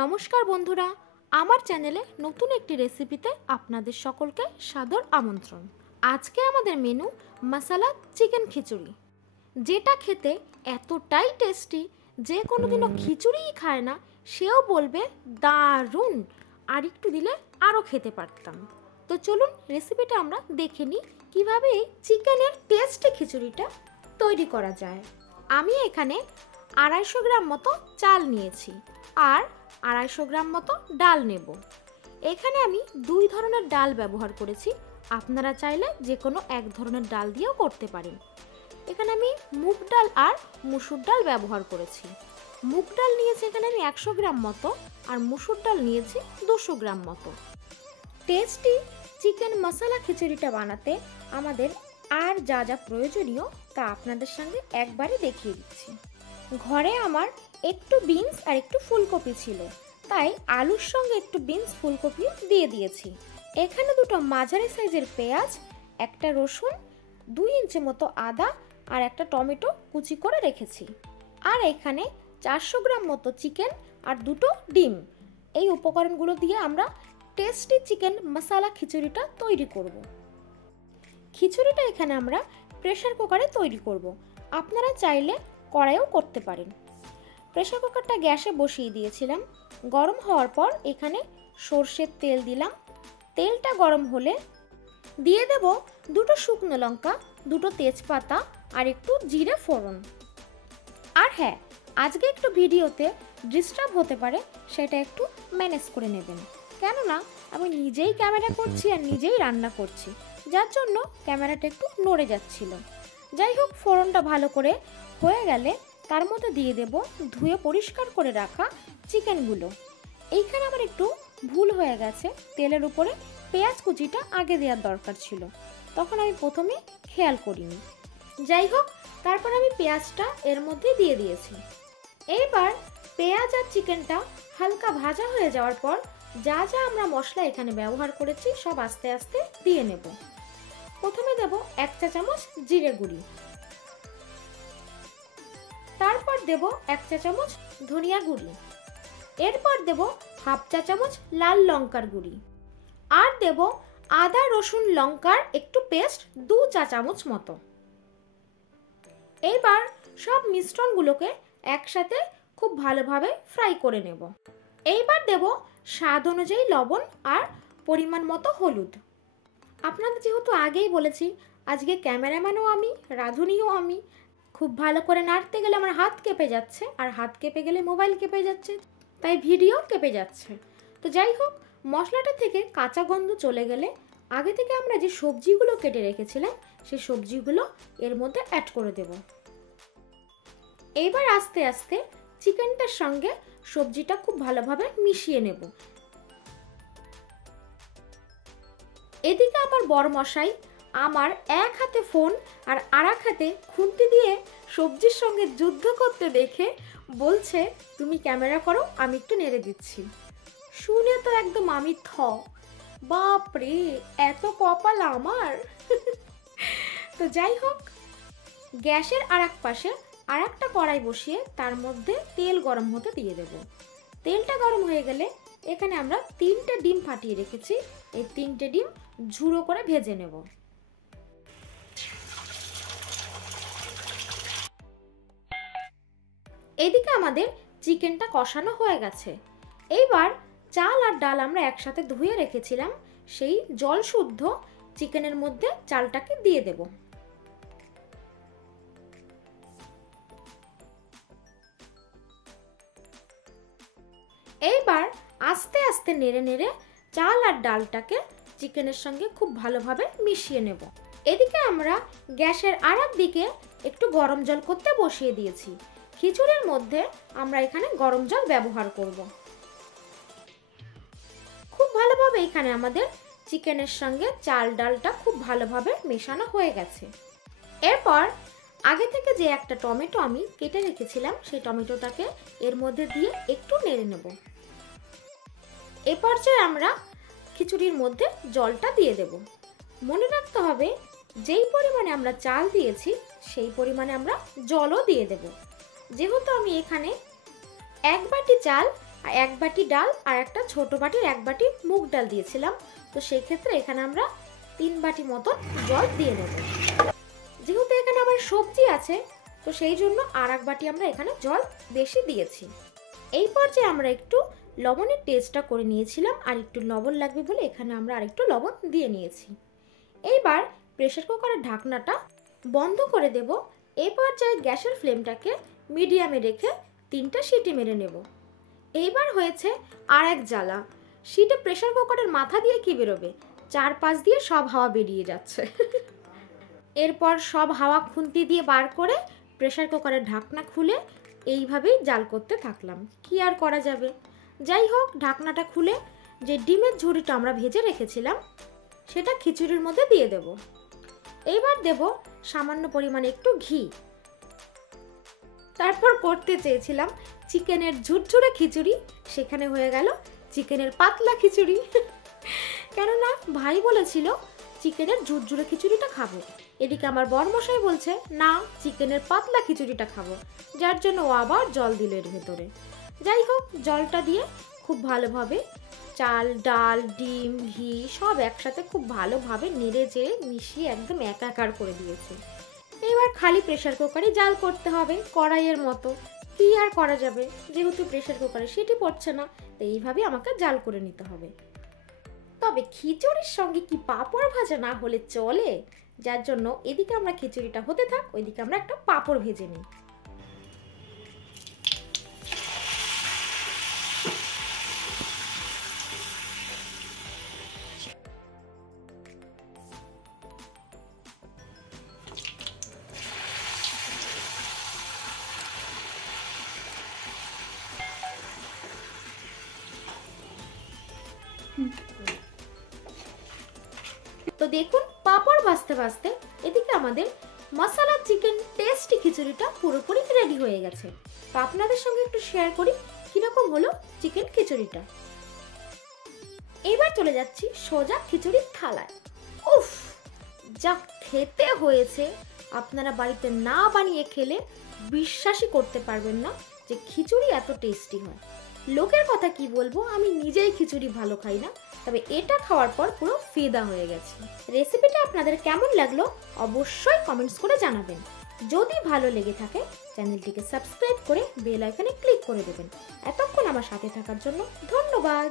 নমস্কার বন্ধুরা, আমার চ্যানেলে নতুন একটি রেসিপিতে আপনাদের সকলকে সাদর আমন্ত্রণ। আজকে আমাদের মেনু মশলা চিকেন খিচুড়ি, যেটা খেতে এতটাই টেস্টি যে কোনোদিনও খিচুড়িই খায় না সেও বলবে দারুণ, আর একটু দিলে আরও খেতে পারতাম। তো চলুন রেসিপিটা আমরা দেখে নিই কীভাবে এই চিকেনের টেস্টি খিচুড়িটা তৈরি করা যায়। আমি এখানে 250 গ্রাম মতো চাল নিয়েছি আর 250 গ্রাম মতো ডাল নেব। এখানে আমি 2 ধরনের ডাল ব্যবহার করেছি, আপনারা চাইলে যে কোনো এক ধরনের ডাল দিয়েও করতে পারেন। এখানে আমি মুগ ডাল আর মুসুর ডাল ব্যবহার করেছি। মুগ ডাল নিয়েছি এখানে আমি 100 গ্রাম মতো আর মুসুর ডাল নিয়েছি 200 গ্রাম মতো। টেস্টি চিকেন মশলা খিচুড়িটা বানাতে আমাদের আর যা যা প্রয়োজনীয় তা আপনাদের সঙ্গে একবারে দেখিয়ে দিচ্ছি। ঘরে আমার একটু বিনস আর একটু ফুলকপি ছিল, তাই আলুর সঙ্গে একটু বিনস ফুলকপি দিয়ে দিয়েছি। এখানে দুটো মাঝারি সাইজের পেঁয়াজ, একটা রসুন, 2 ইঞ্চি মতো আদা আর একটা টমেটো কুচি করে রেখেছি। আর এখানে 400 গ্রাম মতো চিকেন আর 2টো ডিম। এই উপকরণগুলো দিয়ে আমরা টেস্টি চিকেন মশলা খিচুড়িটা তৈরি করব। খিচুড়িটা এখানে আমরা প্রেসার কুকারে তৈরি করব, আপনারা চাইলে কড়াইও করতে পারেন। প্রেসার কুকারটা গ্যাসে বসিয়ে দিয়েছিলাম। গরম হওয়ার পর এখানে সর্ষের তেল দিলাম। তেলটা গরম হলে দিয়ে দেব 2টো শুকনো লঙ্কা, 2টো তেজপাতা আর একটু জিরে ফোড়ন। আর হ্যাঁ, আজকে একটু ভিডিওতে ডিস্টার্ব হতে পারে, সেটা একটু ম্যানেজ করে নেবেন, কেননা আমি নিজেই ক্যামেরা করছি আর নিজেই রান্না করছি, যার জন্য ক্যামেরাটা একটু নড়ে যাচ্ছিল। যাই হোক, ফোড়নটা ভালো করে হয়ে গেলে তার মধ্যে দিয়ে দেব ধুয়ে পরিষ্কার করে রাখা চিকেনগুলো। এইখানে আমার একটু ভুল হয়ে গেছে, তেলের উপরে পেঁয়াজ কুচিটা আগে দেওয়ার দরকার ছিল, তখন আমি প্রথমে খেয়াল করিনি। যাই হোক, তারপর আমি পেঁয়াজটা এর মধ্যে দিয়ে দিয়েছি। এইবার পেঁয়াজ আর চিকেনটা হালকা ভাজা হয়ে যাওয়ার পর যা যা আমরা মশলা এখানে ব্যবহার করেছি সব আস্তে আস্তে দিয়ে নেব। প্রথমে দেব 1 চা চামচ জিরে গুঁড়ি, তারপর দেব 1 চা চামচ ধনিয়া গুঁড়ি, এরপর দেব 1/2 চা চামচ লাল লঙ্কার গুঁড়ি, আর দেব আদা রসুন লঙ্কার একটু পেস্ট 2 চা চামচ মতো। এইবার সব মিশ্রণগুলোকে একসাথে খুব ভালোভাবে ফ্রাই করে নেব। এইবার দেব স্বাদ অনুযায়ী লবণ আর পরিমাণ মতো হলুদ। আপনাদের যেহেতু আগেই বলেছি আজকে ক্যামেরাম্যানও আমি, রাঁধুনিও আমি, খুব ভালো করে নাড়তে গেলে আমার হাত কেঁপে যাচ্ছে, আর হাত কেঁপে গেলে মোবাইল কেঁপে যাচ্ছে, তাই ভিডিও কেঁপে যাচ্ছে। তো যাই হোক, মশলাটা থেকে কাঁচা গন্ধ চলে গেলে আগে থেকে আমরা যে সবজিগুলো কেটে রেখেছিলাম সেই সবজিগুলো এর মধ্যে অ্যাড করে দেব। এইবার আস্তে আস্তে চিকেনটার সঙ্গে সবজিটা খুব ভালোভাবে মিশিয়ে নেব। এদিকে আমার বড়মশাই আমার এক হাতে ফোন আর আরেক হাতে খুন্তি দিয়ে সবজির সঙ্গে যুদ্ধ করতে দেখে বলছে, তুমি ক্যামেরা করো, আমি একটু নেড়ে দিচ্ছি। শুনে তো একদম আমি বাপরে, এত কপাল আমার। তো যাই হোক, গ্যাসের আরেক পাশে আরেকটা কড়াই বসিয়ে তার মধ্যে তেল গরম হতে দিয়ে দেব। তেলটা গরম হয়ে গেলে এখানে আমরা 3টে ডিম ফাটিয়ে রেখেছি, এই 3টে ডিম ঝুড়ো করে ভেজে নেব। এদিকে আমাদের চিকেনটা কষানো হয়ে গেছে। এইবার চাল আর ডাল আমরা একসাথে ধুয়ে রেখেছিলাম, সেই জল শুদ্ধ চিকেনের মধ্যে চালটাকে দিয়ে দেব। এইবার আস্তে আস্তে নেড়ে নেড়ে চাল আর ডালটাকে চিকেনের সঙ্গে খুব ভালোভাবে মিশিয়ে নেব। এদিকে আমরা গ্যাসের আরেক দিকে একটু গরম জল করতে বসিয়ে দিয়েছি। খিচুড়ির মধ্যে আমরা এখানে গরম জল ব্যবহার করব। খুব ভালোভাবে এখানে আমাদের চিকেনের সঙ্গে চাল ডালটা খুব ভালোভাবে মেশানো হয়ে গেছে। এরপর আগে থেকে যে একটা টমেটো আমি কেটে রেখেছিলাম সেই টমেটোটাকে এর মধ্যে দিয়ে একটু নেড়ে নেব। এ পর্যায়ে আমরা খিচুড়ির মধ্যে জলটা দিয়ে দেব। মনে রাখতে হবে যেই পরিমাণে আমরা চাল দিয়েছি সেই পরিমাণে আমরা জলও দিয়ে দেব। যেহেতু আমি এখানে 1 বাটি চাল এক বাটি ডাল আর একটা ছোট বাটির এক বাটি মুগ ডাল দিয়েছিলাম। তো সেই ক্ষেত্রে এখানে আমরা 3 বাটি মতন জল দিয়ে নেব। যেহেতু এখানে আমার সবজি আছে তো সেই জন্য আর এক বাটি আমরা এখানে জল বেশি দিয়েছি। এই পর্যায়ে আমরা একটু লবণের টেস্টটা করে নিয়েছিলাম, আর একটু লবণ লাগবে বলে এখানে আমরা আরেকটু লবণ দিয়ে নিয়েছি। এইবার প্রেসার কুকারের ঢাকনাটা বন্ধ করে দেব। এই পর্যায়ে গ্যাসের ফ্লেমটাকে মিডিয়ামে রেখে 3টা সিটি মেরে নেব। এইবার হয়েছে আর এক জ্বালা, সিটে প্রেসার কুকারের মাথা দিয়ে কি বেরোবে, চারপাশ দিয়ে সব হাওয়া বেরিয়ে যাচ্ছে। এরপর সব হাওয়া খুন্তি দিয়ে বার করে প্রেসার কুকারের ঢাকনা খুলে এইভাবেই জাল করতে থাকলাম। কি আর করা যাবে। যাই হোক, ঢাকনাটা খুলে যে ডিমের ঝুড়িটা আমরা ভেজে রেখেছিলাম সেটা খিচুড়ির মধ্যে দিয়ে দেব। এইবার দেব সামান্য পরিমাণে একটু ঘি। তারপর করতে চেয়েছিলাম চিকেনের ঝুরঝুরে খিচুড়ি, সেখানে হয়ে গেল চিকেনের পাতলা খিচুড়ি। কেননা ভাই বলেছিল চিকেনের ঝুরঝুরে খিচুড়িটা খাবো, এদিকে আমার বরমশাই বলছে না চিকেনের পাতলা খিচুড়িটা খাবো, যার জন্য ও আবার জল দিল এর ভেতরে। যাই হোক, জলটা দিয়ে খুব ভালোভাবে চাল ডাল ডিম ঘি সব একসাথে খুব ভালোভাবে নেড়ে চেড়ে মিশিয়ে একদম একাকার করে দিয়েছে। এবার খালি প্রেসার কুকারে জাল করতে হবে কড়াইয়ের মতো। কি আর করা যাবে, যেহেতু প্রেসার কুকারে সিটি পড়ছে না, তো এইভাবে আমাকে জাল করে নিতে হবে। তবে খিচুড়ির সঙ্গে কি পাঁপড় ভাজা না হলে চলে, যার জন্য এদিকে আমরা খিচুড়িটা হতে থাক, ওইদিকে আমরা একটা পাঁপড় ভেজে নিই। তো দেখুন, পাঁপড় ভাজতে ভাজতে এদিকে আমাদের মশলা চিকেন টেস্টি খিচুড়িটা পুরোপুরি রেডি হয়ে গেছে। তো আপনাদের সঙ্গে একটু শেয়ার করি কিরকম হলো চিকেন খিচুড়িটা। এবার চলে যাচ্ছি সোজা খিচুড়ির থালায়। উফ, যা খেতে হয়েছে, আপনারা বাড়িতে না বানিয়ে খেলে বিশ্বাসই করতে পারবেন না যে খিচুড়ি এত টেস্টি হয়। লোকের কথা কি বলবো, আমি নিজেই খিচুড়ি ভালো খাই না, তবে এটা খাওয়ার পর পুরো ফিদা হয়ে গেছে। রেসিপিটা আপনাদের কেমন লাগলো অবশ্যই কমেন্টস করে জানাবেন। যদি ভালো লেগে থাকে চ্যানেলটিকে সাবস্ক্রাইব করে বেল আইকনে ক্লিক করে দেবেন। এতক্ষণ আমার সাথে থাকার জন্য ধন্যবাদ।